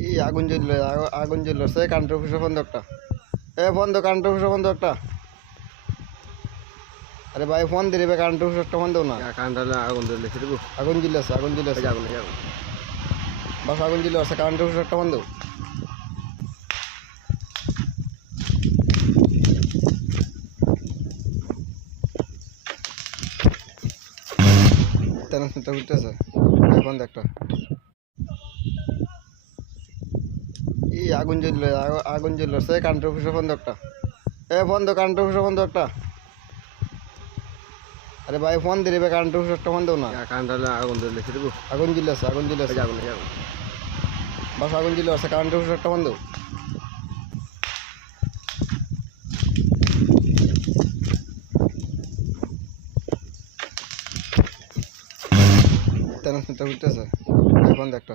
এই আগুন জ্বললো আগু- আগুন জ্বললো সে কান্ট্রি অফিসে বন্ধ একটা। এ বন্ধ কান্ট্রি অফিসে বন্ধ একটা। আরে ভাই ফোন দিলে কান্ট্রি অফিসে একটা ফোন দেও না আগুন দেবো আগুন জ্বলেছে আগুন জ্বলেছে আগুন বাস আগুন জ্বলে আছে কান্ট্রি অফিসে একটা ফোন দেও উঠতেছে এখন একটা। ই আগুন জ্বললো আগু- আগুন জ্বললো। সে কান্ট্রি অফিসে বন্ধ একটা। এ বন্ধ কান্ট্রি অফিসে বন্ধ একটা। আরে ভাই ফোন দিলে কান্ট্রি অফিসে একটা ফোন দেও না। কারেন্ট আগুন জ্বললে আগুন জ্বললে আগুন জ্বললে আগুন বাস আগুন জ্বলে আছে কারেন্ট অফিসে একটা বন্ধ চিন্তা করতেছে এখন একটা